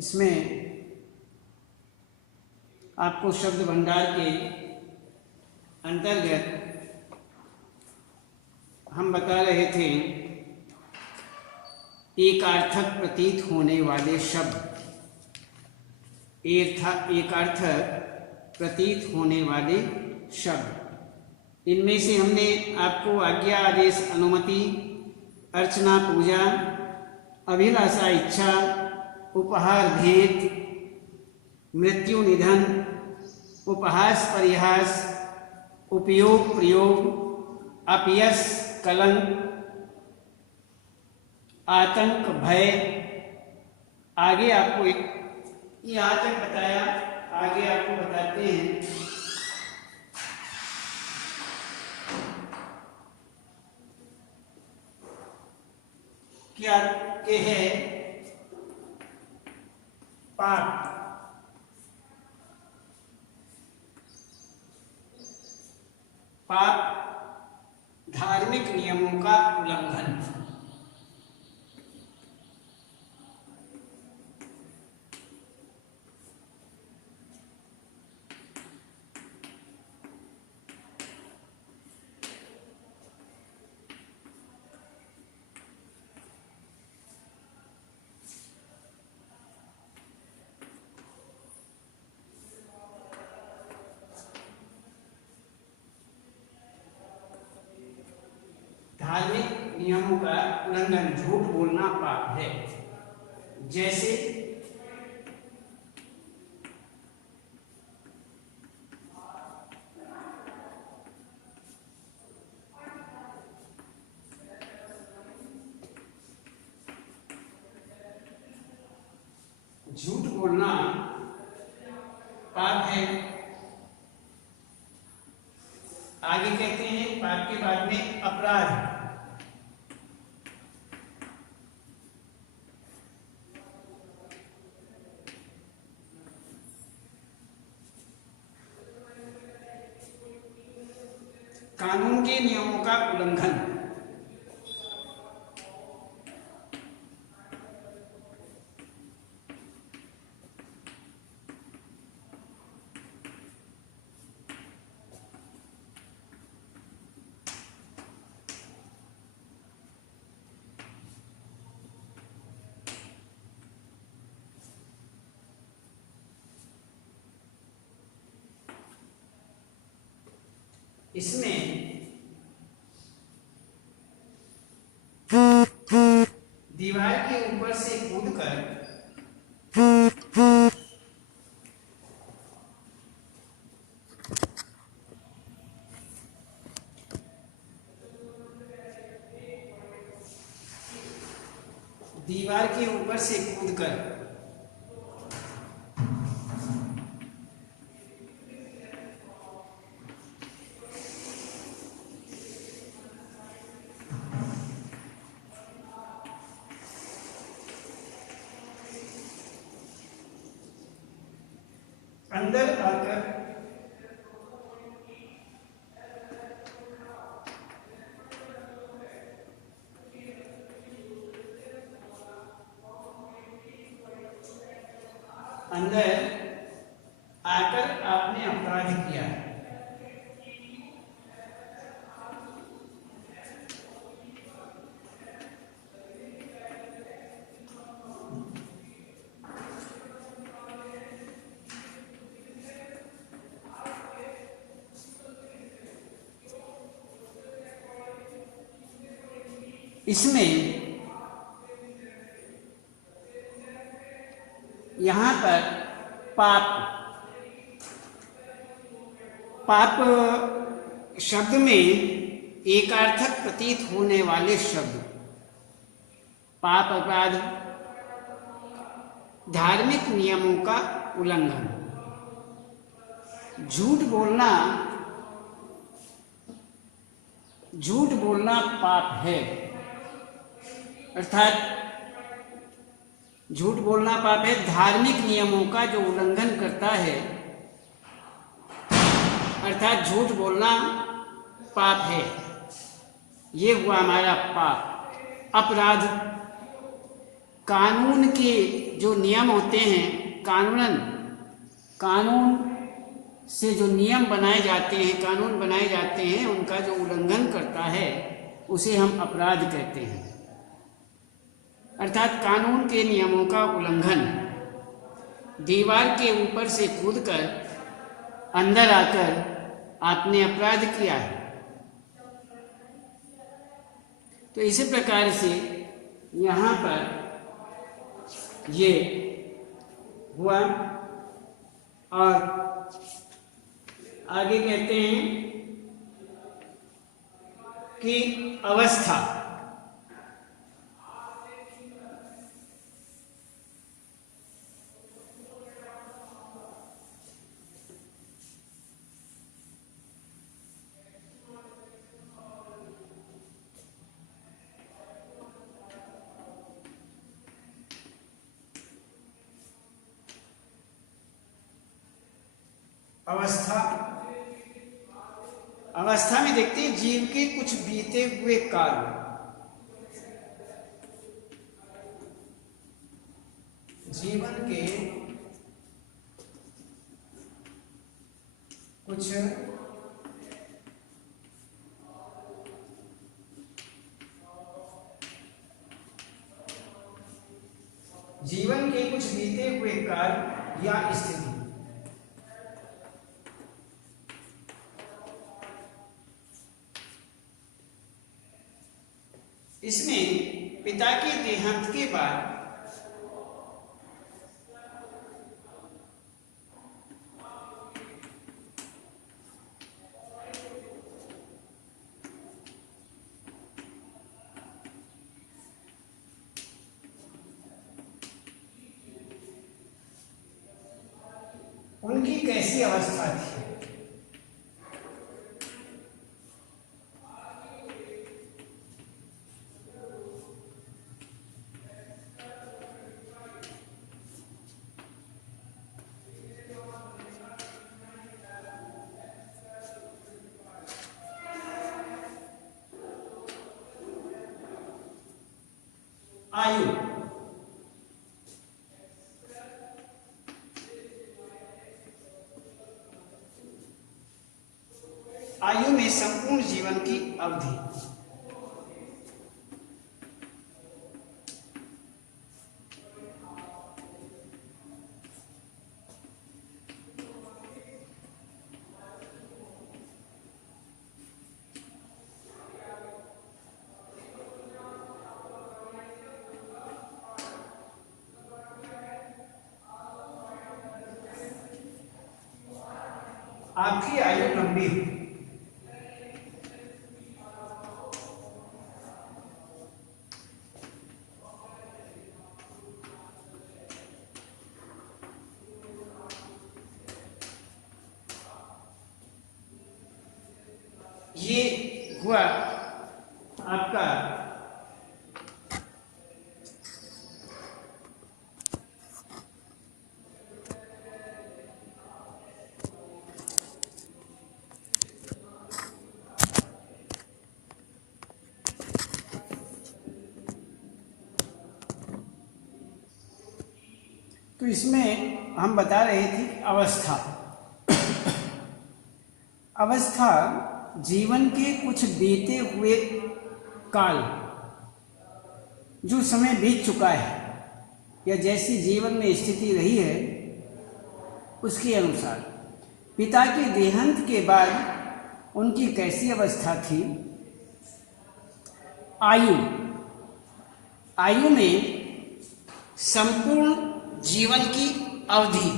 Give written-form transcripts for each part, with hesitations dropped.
इसमें आपको शब्द भंडार के अंतर्गत हम बता रहे थे एकार्थक प्रतीत होने वाले शब्द, एकार्थक प्रतीत होने वाले शब्द। इनमें से हमने आपको आज्ञा, आदेश, अनुमति, अर्चना, पूजा, अभिलाषा, इच्छा, उपहार, भेंट, मृत्यु, निधन, उपहास, परिहास, उपयोग, प्रयोग, अपयश, कलंक, आतंक, भय, आगे आपको यहाँ तक बताया। आगे आपको बताते हैं क्या के है पाप। पाप धार्मिक नियमों का उल्लंघन। धार्मिक नियमों का उल्लंघन, झूठ बोलना पाप है। जैसे झूठ बोलना पाप है। आगे कहते हैं पाप के बाद में अपराध। कानून के नियमों का उल्लंघन। इसमें दीवार के ऊपर से कूदकर दीवार के ऊपर से कूदकर अंदर आकर आपने अपराध किया है। इसमें यहां पर पाप शब्द में एकार्थक प्रतीत होने वाले शब्द, पाप, अपराध, धार्मिक नियमों का उल्लंघन। झूठ बोलना पाप है, अर्थात झूठ बोलना पाप है। धार्मिक नियमों का जो उल्लंघन करता है, अर्थात झूठ बोलना पाप है। ये हुआ हमारा पाप। अपराध, कानून के जो नियम होते हैं, कानून से जो नियम बनाए जाते हैं, कानून बनाए जाते हैं, उनका जो उल्लंघन करता है उसे हम अपराध कहते हैं। अर्थात कानून के नियमों का उल्लंघन, दीवार के ऊपर से कूदकर अंदर आकर आपने अपराध किया है। तो इसी प्रकार से यहाँ पर ये हुआ। और आगे कहते हैं कि अवस्था, अवस्था में देखते हैं जीव के कुछ बीते हुए काल, जीवन के कुछ बीते हुए काल या स्थिति। इसमें पिता के देहांत के बाद उनकी कैसी अवस्था थी। आयु में संपूर्ण जीवन की अवधि। आपकी आयु लंबी हो। ये हुआ आपका तो इसमें हम बता रहे थे अवस्था। अवस्था जीवन के कुछ बीते हुए काल, जो समय बीत चुका है या जैसी जीवन में स्थिति रही है उसके अनुसार। पिता के देहांत के बाद उनकी कैसी अवस्था थी। आयु में संपूर्ण जीवन की अवधि।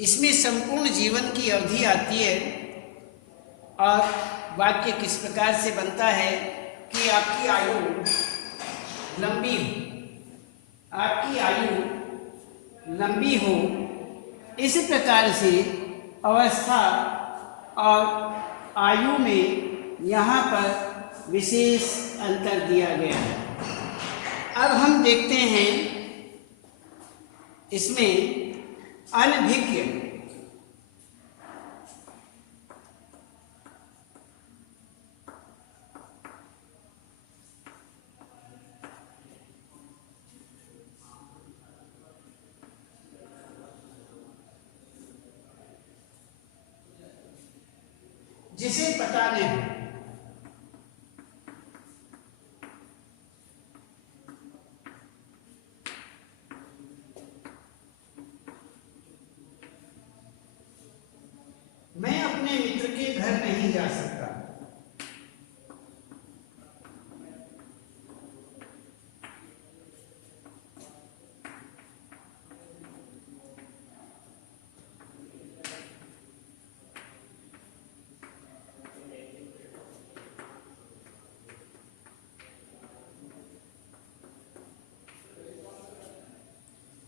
इसमें संपूर्ण जीवन की अवधि आती है और वाक्य किस प्रकार से बनता है कि आपकी आयु लंबी हो, आपकी आयु लंबी हो। इस प्रकार से अवस्था और आयु में यहाँ पर विशेष अंतर दिया गया है। अब हम देखते हैं इसमें अनभिज्ञ। जिसे पता नहीं, मैं अपने मित्र के घर नहीं जा सकता।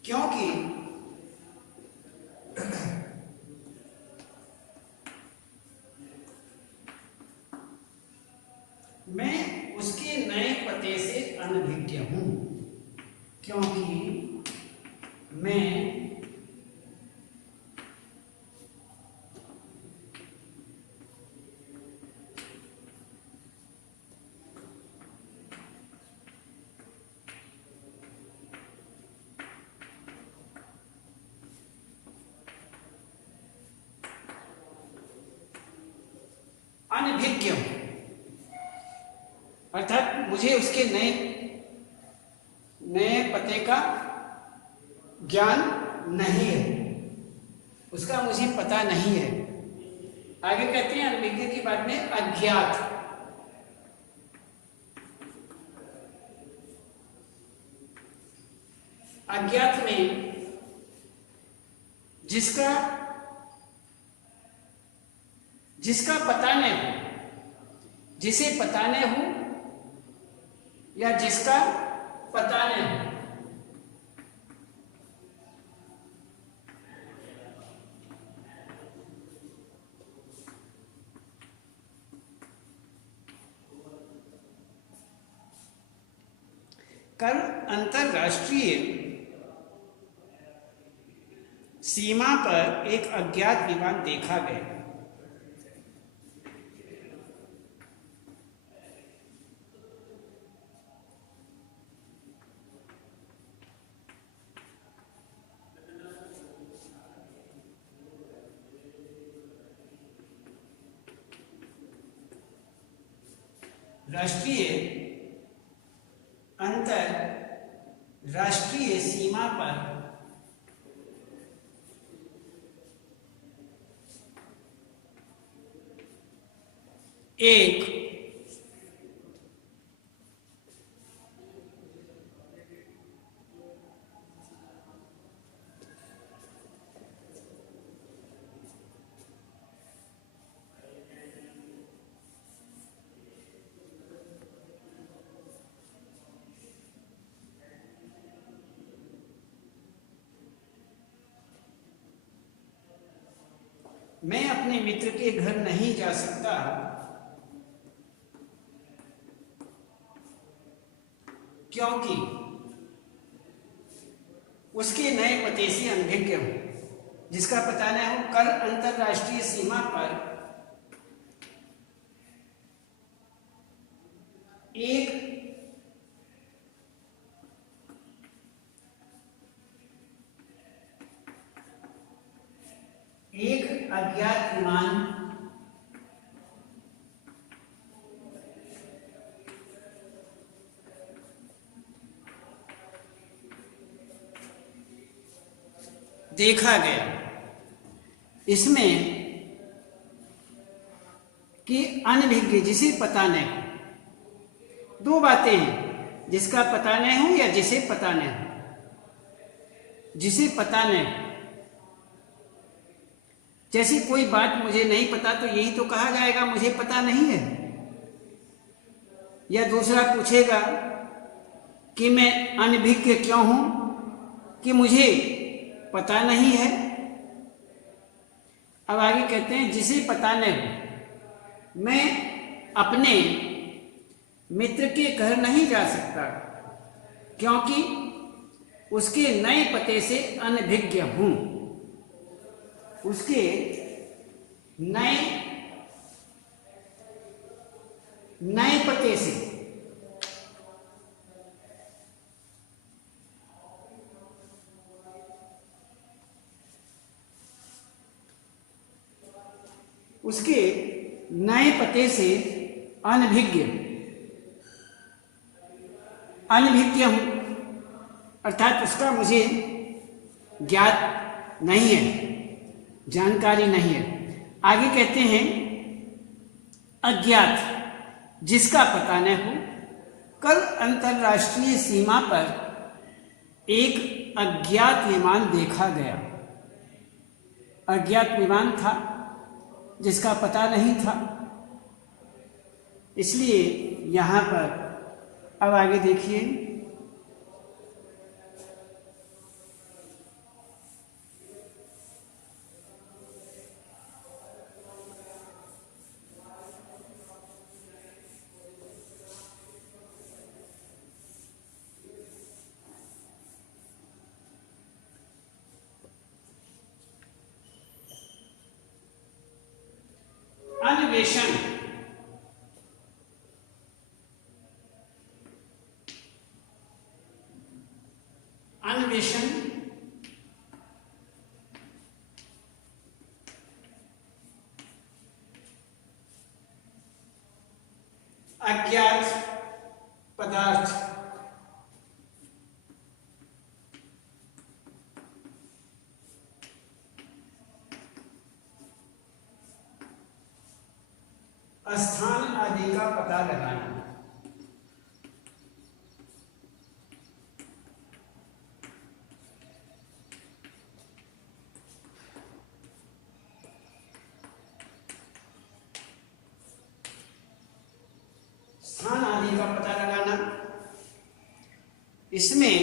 क्योंकि मैं उसके नए पते से अनभिज्ञ हूं। क्योंकि मैं अनभिज्ञ हूं, अर्थात मुझे उसके नए नए पते का ज्ञान नहीं है, उसका मुझे पता नहीं है। आगे कहते हैं अनभिज्ञ के बाद में अज्ञात। अज्ञात में जिसका पता नहीं हो, जिसे पता नहीं हो या जिसका पता नहीं हो। कल अंतरराष्ट्रीय सीमा पर एक अज्ञात विमान देखा गया। अंतरराष्ट्रीय सीमा पर एक मैं अपने मित्र के घर नहीं जा सकता क्योंकि उसके नए पते से अनभिज्ञ हूं, जिसका पता नहीं हो। कल अंतरराष्ट्रीय सीमा पर एक अज्ञात विमान देखा गया। इसमें कि अनभिज्ञ, जिसे पता नहीं, दो बातें हैं, जिसका पता नहीं हो या जिसे पता नहीं हो। जिसे पता नहीं, जैसी कोई बात मुझे नहीं पता तो यही तो कहा जाएगा मुझे पता नहीं है। या दूसरा पूछेगा कि मैं अनभिज्ञ क्यों हूं, कि मुझे पता नहीं है। अब आगे कहते हैं जिसे पता नहीं हो, मैं अपने मित्र के घर नहीं जा सकता क्योंकि उसके नए पते से अनभिज्ञ हूं। उसके नए पते से पते से अनभिज्ञ अनभिज्ञ हूँ, अर्थात उसका मुझे ज्ञात नहीं है, जानकारी नहीं है। आगे कहते हैं अज्ञात, जिसका पता न हो। कल अंतर्राष्ट्रीय सीमा पर एक अज्ञात विमान देखा गया। अज्ञात विमान था जिसका पता नहीं था, इसलिए यहाँ पर अब आगे देखिए, अन्वेषण। अन्वेषण अज्ञात पदार्थ, स्थान आदि का पता लगाना। स्थान आदि का पता लगाना, इसमें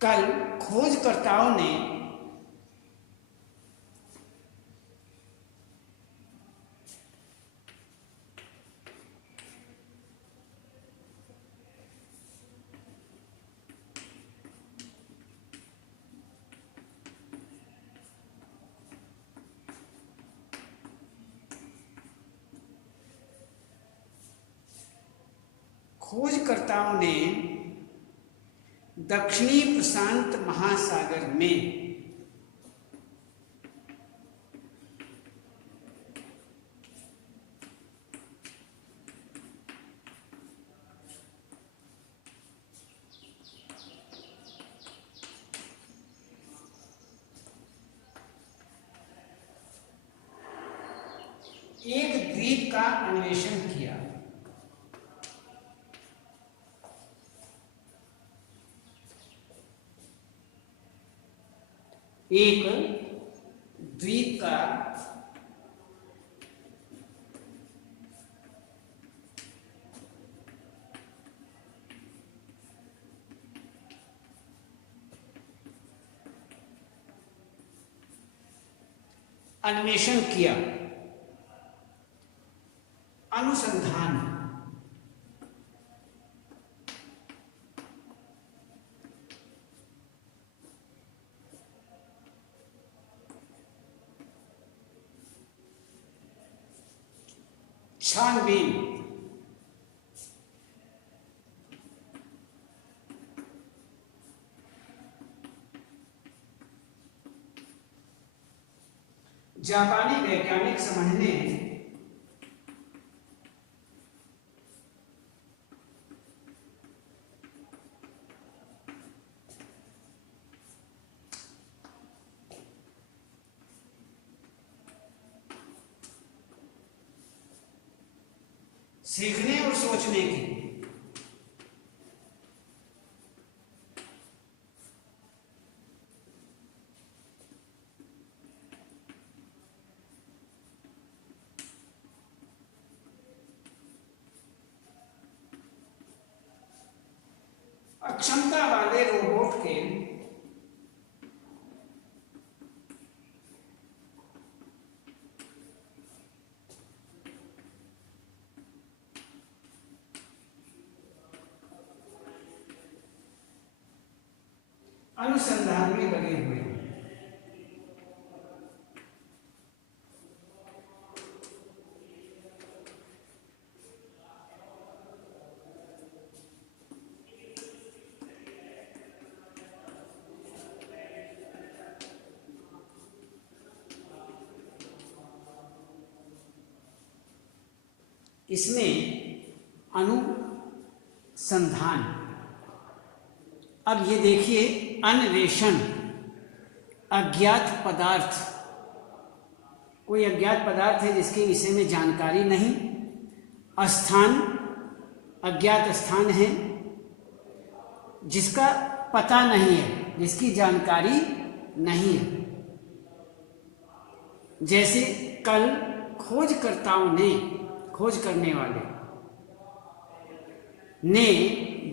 कल खोजकर्ताओं ने दक्षिणी प्रशांत महासागर में एक द्वीप का अन्वेषण किया। एक द्वीप का अन्वेषण किया। अनुसंधान, छानबीन, जापानी वैज्ञानिक समझने सीखने और सोचने की अक्षमता वाले रोबोट के अनुसंधान में लगे हुए हैं। इसमें अनुसंधान। अब ये देखिए, अन्वेषण, अज्ञात पदार्थ, कोई अज्ञात पदार्थ है जिसके विषय में जानकारी नहीं। स्थान, अज्ञात स्थान है जिसका पता नहीं है, जिसकी जानकारी नहीं है। जैसे कल खोजकर्ताओं ने, खोज करने वाले ने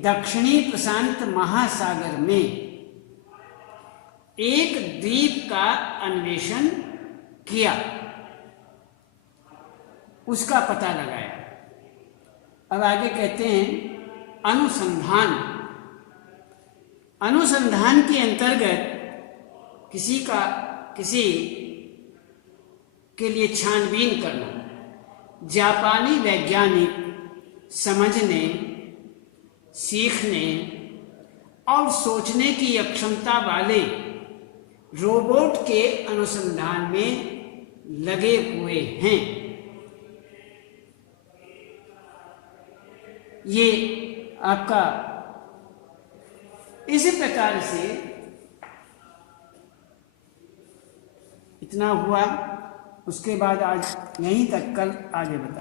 दक्षिणी प्रशांत महासागर में एक द्वीप का अन्वेषण किया, उसका पता लगाया। अब आगे कहते हैं अनुसंधान। अनुसंधान के अंतर्गत किसी के लिए छानबीन करना। जापानी वैज्ञानिक समझने, सीखने और सोचने की अक्षमता वाले रोबोट के अनुसंधान में लगे हुए हैं। ये आपका इसी प्रकार से इतना हुआ। उसके बाद आज यहीं तक, कल आगे बताएं।